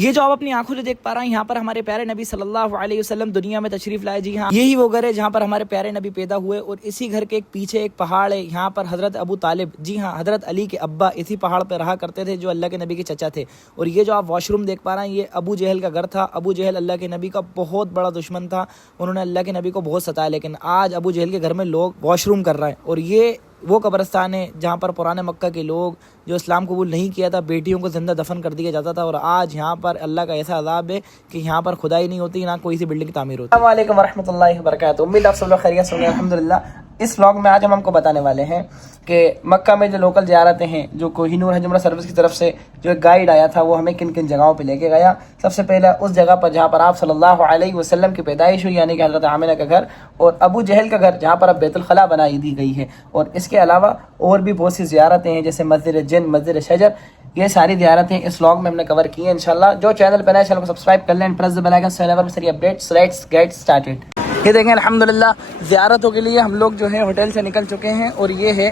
یہ جو آپ اپنی آنکھوں سے دیکھ پا رہے ہیں یہاں پر ہمارے پیارے نبی صلی اللہ علیہ وسلم دنیا میں تشریف لائے. جی ہاں, یہی وہ گھر ہے جہاں پر ہمارے پیارے نبی پیدا ہوئے, اور اسی گھر کے ایک پیچھے ایک پہاڑ ہے, یہاں پر حضرت ابو طالب, جی ہاں حضرت علی کے ابا اسی پہاڑ پہ رہا کرتے تھے, جو اللہ کے نبی کے چچا تھے. اور یہ جو آپ واش روم دیکھ پا رہے ہیں یہ ابو جہل کا گھر تھا. ابو جہل اللہ کے نبی کا بہت بڑا دشمن تھا, انہوں نے اللہ کے نبی کو بہت ستایا, لیکن آج ابو جہل کے گھر میں لوگ واش روم کر رہے ہیں. اور یہ وہ قبرستان ہے جہاں پر پرانے مکہ کے لوگ جو اسلام قبول نہیں کیا تھا بیٹیوں کو زندہ دفن کر دیا جاتا تھا, اور آج یہاں پر اللہ کا ایسا عذاب ہے کہ یہاں پر خدائی نہیں ہوتی, نہ کوئی سی بلڈنگ کی تعمیر ہوتی. السلام علیکم ورحمۃ اللہ وبرکاتہ. امید آپ سب لوگ خیریت سے ہوں گے الحمدللہ. اس ولاگ میں آج ہم آپ کو بتانے والے ہیں کہ مکہ میں جو لوکل زیارتیں ہیں, جو کوہ نور حج عمرہ سروس کی طرف سے جو ایک گائیڈ آیا تھا وہ ہمیں کن کن جگہوں پہ لے کے گیا. سب سے پہلے اس جگہ پر جہاں پر آپ صلی اللہ علیہ وسلم کی پیدائش ہوئی, یعنی کہ حضرت آمنہ کا گھر, اور ابو جہل کا گھر جہاں پر اب بیت الخلاء بنائی دی گئی ہے. اور اس کے علاوہ اور بھی بہت سی زیارتیں ہیں جیسے مسجد جن, مسجد شجر, یہ ساری زیارتیں اس ولاگ میں ہم نے کور کی ہیں انشاءاللہ. جو چینل پہ نئے چینل کو سبسکرائب کر لیں, پریس دی بیل آئکن سے never miss any updates. Let's get started. یہ دیکھیں الحمدللہ زیارتوں کے لیے ہم لوگ جو ہے ہوٹل سے نکل چکے ہیں, اور یہ ہے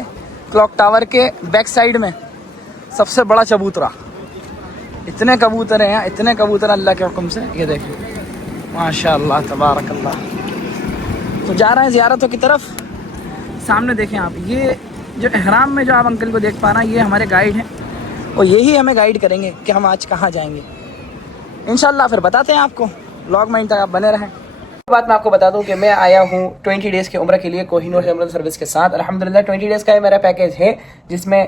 کلاک ٹاور کے بیک سائڈ میں سب سے بڑا چبوترا. اتنے کبوتر ہیں, اتنے کبوتر اللہ کے حکم سے. یہ دیکھیں ماشاء اللہ تبارک اللہ. تو جا رہے ہیں زیارتوں کی طرف. سامنے دیکھیں آپ, یہ جو احرام میں جو آپ انکل کو دیکھ پا رہے ہیں یہ ہمارے گائیڈ ہیں, اور یہی ہمیں گائیڈ کریں گے کہ ہم آج کہاں جائیں گے انشاءاللہ. پھر بتاتے ہیں آپ کو, ولاگ میں ان تک آپ بنے رہیں. بات میں آپ کو بتا دوں کہ میں آیا ہوں 20 ڈیز کے عمرہ کے لیے کوہ نور عمرہ سروس کے ساتھ. الحمدللہ 20 ڈیز کا یہ میرا پیکیج ہے, جس میں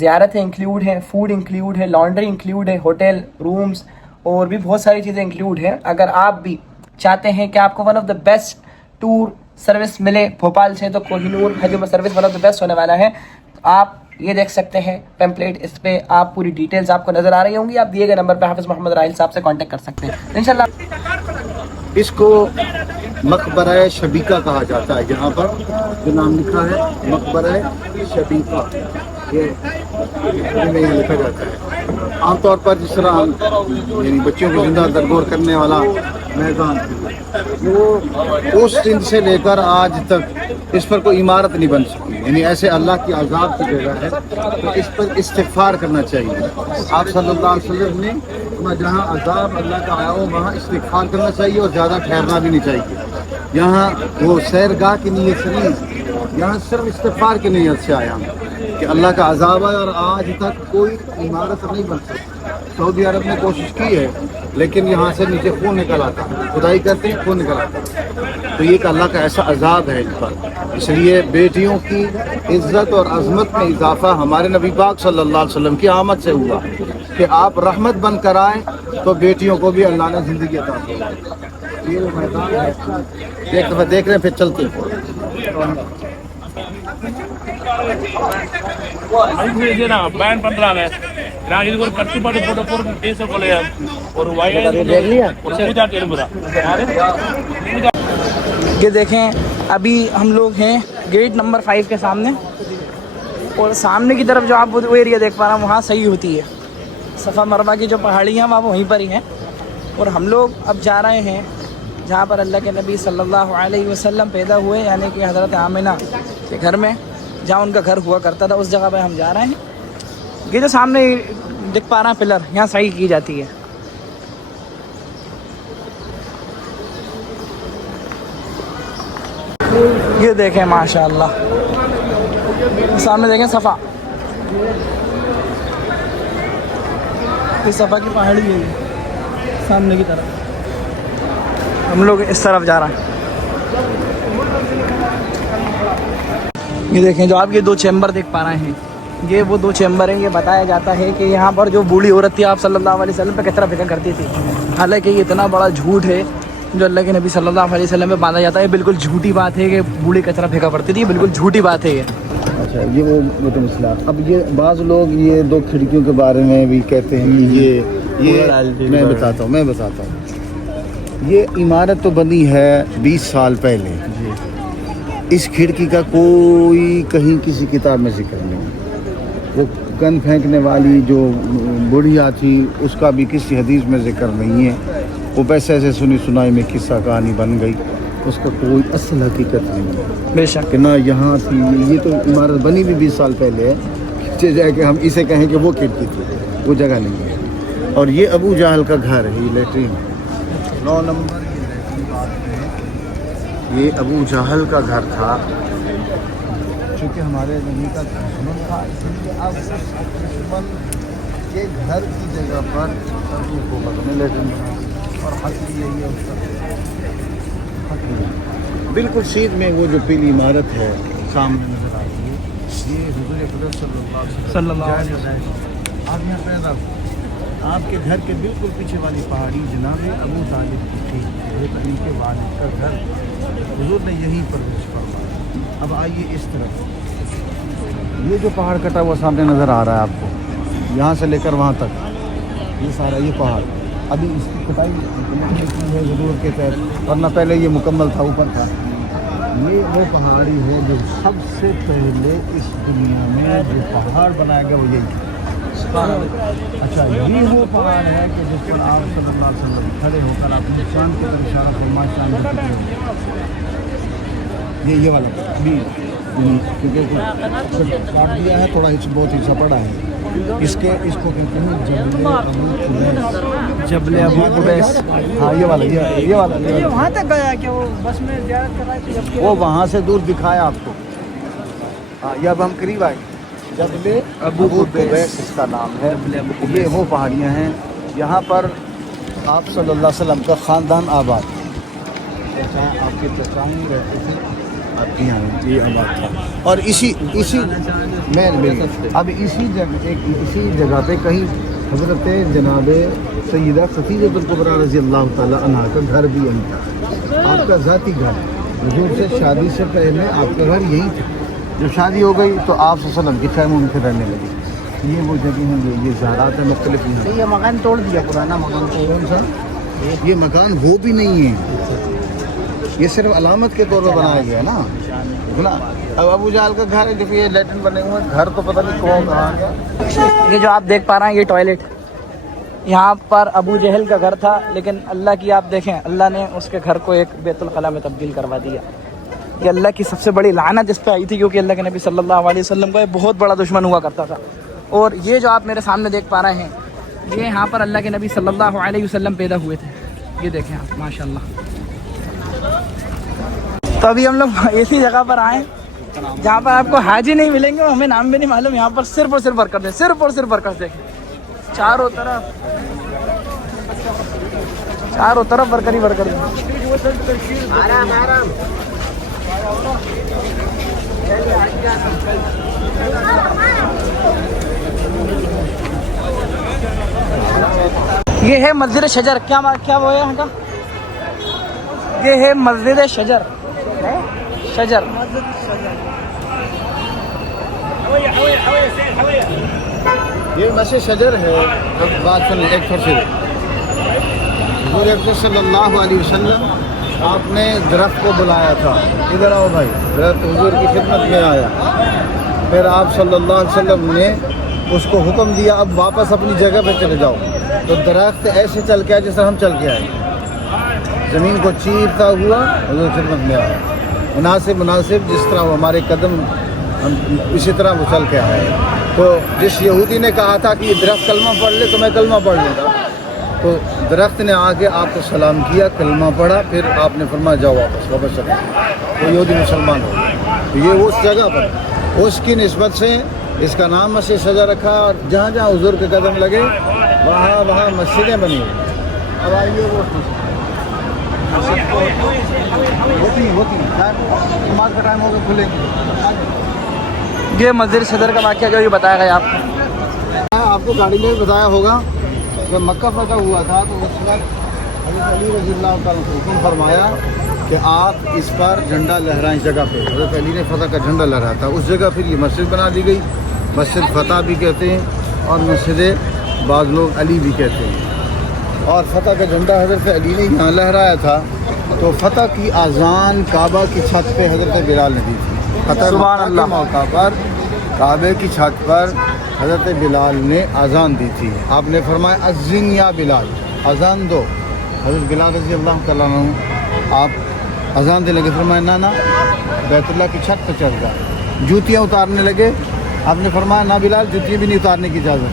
زیارتیں انکلیوڈ ہیں, فوڈ انکلیوڈ ہے, لانڈری انکلیوڈ ہے, ہوٹل رومز اور بھی بہت ساری چیزیں انکلیوڈ ہیں. اگر آپ بھی چاہتے ہیں کہ آپ کو one of the best tour service ملے بھوپال سے, تو کوہ نور حج عمرہ service one of the best ہونے والا ہے. آپ یہ دیکھ سکتے ہیں پیمپلیٹ, اس پہ آپ پوری ڈیٹیلز آپ کو نظر آ رہی ہوں گی. آپ دیے گئے نمبر پہ حافظ محمد راحیل صاحب سے کانٹیکٹ کر سکتے ہیں انشاءاللہ. اس کو مقبرہ شبیکہ کہا جاتا ہے. یہاں پر جو نام لکھا ہے مقبرہ شبیکہ, یہ یہاں لکھا جاتا ہے. عام طور پر جس طرح یعنی بچوں کو زندہ درگور کرنے والا میدان, وہ اس دن سے لے کر آج تک اس پر کوئی عمارت نہیں بن سکی. یعنی ایسے اللہ کی عذاب کی جگہ ہے, تو اس پر استغفار کرنا چاہیے. آپ صلی اللہ علیہ وسلم نے جہاں عذاب اللہ کا آیا ہو وہاں استغفار کرنا چاہیے, اور زیادہ ٹھہرنا بھی نہیں چاہیے. یہاں وہ سیرگاہ کی نیت سے نہیں, یہاں صرف استغفار کی نیت سے آیا کہ اللہ کا عذاب ہے, اور آج تک کوئی عمارت نہیں بن سکی. سعودی عرب نے کوشش کی ہے, لیکن یہاں سے نیچے خون نکل آتا, کھدائی کرتے ہیں خون نکل آتا. تو یہ کہ اللہ کا ایسا عذاب ہے ان پر. اس لیے بیٹیوں کی عزت اور عظمت میں اضافہ ہمارے نبی پاک صلی اللہ علیہ وسلم کی آمد سے ہوا کہ آپ رحمت بن کر آئیں, تو بیٹیوں کو بھی اللہ نے زندگی عطا کی. یہ وہ میدان ہے, ایک دفعہ دیکھ رہے ہیں پھر چلتے ہیں. یہ دیکھیں ابھی ہم لوگ ہیں گیٹ نمبر 5 کے سامنے, اور سامنے کی طرف جو آپ وہ ایریا دیکھ پا رہے ہیں وہاں صحیح ہوتی ہے. صفا مروہ کی جو پہاڑیاں وہاں وہیں پر ہی ہیں, اور ہم لوگ اب جا رہے ہیں جہاں پر اللہ کے نبی صلی اللہ علیہ وسلم پیدا ہوئے, یعنی کہ حضرت آمنہ کے گھر میں, جہاں ان کا گھر ہوا کرتا تھا, اس جگہ پہ ہم جا رہے ہیں. یہ جو سامنے دکھ پا رہا ہے پلر, یہاں صحیح کی جاتی ہے. یہ دیکھیں ماشاء اللہ, سامنے دیکھیں صفا, یہ صفا کی پہاڑی ہے سامنے کی طرف. ہم لوگ اس طرف جا رہے ہیں. یہ دیکھیں جو آپ یہ 2 چیمبر دیکھ پا رہے ہیں, یہ وہ 2 چیمبر ہیں. یہ بتایا جاتا ہے کہ یہاں پر جو بوڑھی عورت تھی آپ صلی اللہ علیہ وسلم پہ کچرا پھینکا کرتی تھی. حالانکہ یہ اتنا بڑا جھوٹ ہے جو اللہ کے نبی صلی اللہ علیہ وسلم پہ باندھا جاتا ہے. بالکل جھوٹی بات ہے کہ بوڑھی کچرا پھینکا کرتی تھی, بالکل جھوٹی بات ہے یہ. اچھا, یہ وہ تو مسئلہ. اب یہ بعض لوگ یہ 2 کھڑکیوں کے بارے میں بھی کہتے ہیں کہ یہ میں بتاتا ہوں. یہ عمارت تو بنی ہے 20 سال پہلے. اس کھڑکی کا کوئی کہیں کسی کتاب میں ذکر نہیں. وہ گن پھینکنے والی جو بڑھیا تھی اس کا بھی کسی حدیث میں ذکر نہیں ہے. وہ پیسے ایسے سنی سنائی میں قصہ کہانی بن گئی, اس کا کوئی اصل حقیقت نہیں ہے. بے شک کہ نہ یہاں تھی. یہ تو عمارت بنی بھی 20 سال پہلے ہے, جائے کہ ہم اسے کہیں کہ وہ کھڑکی تھی, وہ جگہ نہیں ہے. اور یہ ابو جہل کا گھر ہے، یہ لیٹرین 9 نمبر یہ لیٹرین بات ہے، یہ ابو جہل کا گھر تھا، چونکہ ہمارے نبی کا دشمن تھا، اس لیے اب اس دشمن کے گھر کی جگہ پر ابو کو لگنے لیٹرین بنا، اور حق بھی یہی ہے اس کا، حق بھی بالکل سیدھ میں وہ جو پیلی عمارت ہے سامنے نظر آ رہی ہے، یہ حضور اقدس صلی اللہ علیہ وسلم آپ یہاں پیدا ہوئے، آپ کے گھر کے بالکل پیچھے والی پہاڑی جناب ابو طالب کی تھی، حضرت علی کے والد کا گھر، حضور نے یہیں پرورش فرمایا۔ اب آئیے اس طرف، یہ جو پہاڑ کٹا ہوا سامنے نظر آ رہا ہے آپ کو، یہاں سے لے کر وہاں تک یہ سارا یہ پہاڑ ابھی اس کی کٹائی ہے ضرور کے تحت، ورنہ پہلے یہ مکمل تھا، اوپر تھا۔ یہ وہ پہاڑی ہے جو سب سے پہلے اس دنیا میں جو پہاڑ بنایا گیا وہ یہی ہے۔ اچھا، یہ وہ پہاڑ ہے کہ جس پر آپ صلی اللہ علیہ وسلم کھڑے ہو کر اپنے چاند کی طرف اشارہ فرما، چاند کی طرف یہ والا بھی، کیونکہ کاٹ دیا ہے تھوڑا، بہت حصہ پڑا ہے اس کو کہتے ہیں جبل ابو قبیس۔ ہاں یہ والا وہاں تک گیا کہ وہ بس میں زیارت کر رہا تھا، وہ وہاں سے دور دکھایا آپ کو۔ ہاں یہ اب ہم قریب آئے، جبل ابو قبیس اس کا نام ہے۔ یہ وہ پہاڑیاں ہیں یہاں پر آپ صلی اللہ علیہ وسلم کا خاندان آباد، آپ کے چچاہیں رہتے تھے، آپ کے یہاں یہ آباد تھا، اور اسی اب اسی جگہ پہ کہیں حضرت جناب سیدہ خدیجہ الکبریٰ رضی اللہ تعالیٰ عنہ کا گھر بھی یہیں تھا، آپ کا ذاتی گھر، حضور سے شادی سے پہلے آپ کا گھر یہی تھا، جب شادی ہو گئی تو آپ صلی اللہ علیہ وسلم کے خیموں میں رہنے لگے۔ یہ وہ جگہ ہیں، یہ زیارات ہیں مختلف ہیں۔ یہ مکان توڑ دیا، پرانا مکان کون سا؟ یہ مکان وہ بھی نہیں ہے، یہ صرف علامت کے طور پر بنایا گیا ہے نا۔ اب ابو جہل کا گھر ہے، جب یہ لیٹرن بنے ہوئے ہیں، گھر تو پتہ نہیں کون کہاں گیا۔ یہ جو آپ دیکھ پا رہے ہیں یہ ٹوائلٹ، یہاں پر ابو جہل کا گھر تھا، لیکن اللہ کی آپ دیکھیں، اللہ نے اس کے گھر کو ایک بیت الخلاء میں تبدیل کروا دیا۔ یہ اللہ کی سب سے بڑی لعنت اس پہ آئی تھی، کیونکہ اللہ کے نبی صلی اللہ علیہ وسلم کا ایک بہت بڑا دشمن ہوا کرتا تھا۔ اور یہ جو آپ میرے سامنے دیکھ پا رہے ہیں، یہ یہاں پر اللہ کے نبی صلی اللہ علیہ وسلم پیدا ہوئے تھے، یہ دیکھیں آپ ماشاءاللہ۔ تو ابھی ہم لوگ ایسی جگہ پر آئے جہاں پر آپ کو حاجی نہیں ملیں گے، ہمیں نام بھی نہیں معلوم، یہاں پر صرف اور صرف برکت ہے، صرف اور صرف برکت دیکھیں، چاروں طرف برکت ہی برکت ہے۔ یہ ہے مسجد شجر، کیا وہ ہے یہاں کا؟ یہ ہے مسجد شجر، یہ مسجد شجر ہے۔ بات سنیں ایک پھر سے، حضور اکرم صلی اللہ علیہ وسلم آپ نے درخت کو بلایا تھا، ادھر آؤ بھائی، درخت حضور کی خدمت میں آیا، پھر آپ صلی اللہ علیہ وسلم نے اس کو حکم دیا اب واپس اپنی جگہ پہ چلے جاؤ، تو درخت ایسے چل کے آیا جس طرح ہم چل کے آئے، زمین کو چیرتا ہوا حضور خدمت میں آیا، مناسب جس طرح وہ ہمارے قدم اسی طرح وہ چل کے آیا۔ تو جس یہودی نے کہا تھا کہ یہ درخت کلمہ پڑھ لے تو میں کلمہ پڑھ لوں گا، تو درخت نے آ کے آپ کو سلام کیا، کلمہ پڑھا، پھر آپ نے فرمایا جاؤ واپس چلے، وہ یہودی مسلمان ہو۔ تو یہ اس جگہ پر اس کی نسبت سے اس کا نام مسجد شجر رکھا، اور جہاں جہاں حضور کے قدم لگے وہاں مسجدیں بنی ہوئی۔ اب آئیے وہ ہوتی نماز کا ٹائم ہوگا کھلے گی۔ یہ مسجد صدر کا واقعہ جو یہ بتایا گیا آپ کو گاڑی میں بتایا ہوگا، جب مکہ فتح ہوا تھا تو اس وقت حضرت علی رضی اللہ تعالیٰ نے حکم فرمایا کہ آپ اس پر جھنڈا لہرائیں، اس جگہ پہ حضرت علی نے فتح کا جھنڈا لہرایا تھا، اس جگہ پھر یہ مسجد بنا دی گئی، مسجد فتح بھی کہتے ہیں اور مسجد بعض لوگ علی بھی کہتے ہیں۔ اور فتح کا جھنڈا حضرت علی نے یہاں لہرایا تھا، تو فتح کی اذان کعبہ کی چھت پہ حضرت بلال نے دی تھی۔ فتح کے موقع پر کعبے کی چھت پر حضرت بلال نے اذان دی تھی، آپ نے فرمایا اذن یا بلال، اذان دو۔ حضرت بلال رضی اللہ تعالیٰ عنہ آپ اذان دینے لگے، فرمایا نہ بیت اللہ کی چھت پہ چڑھ جا، جوتیاں اتارنے لگے، آپ نے فرمایا نہ بلال جوتیاں بھی نہیں اتارنے کی اجازت،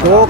2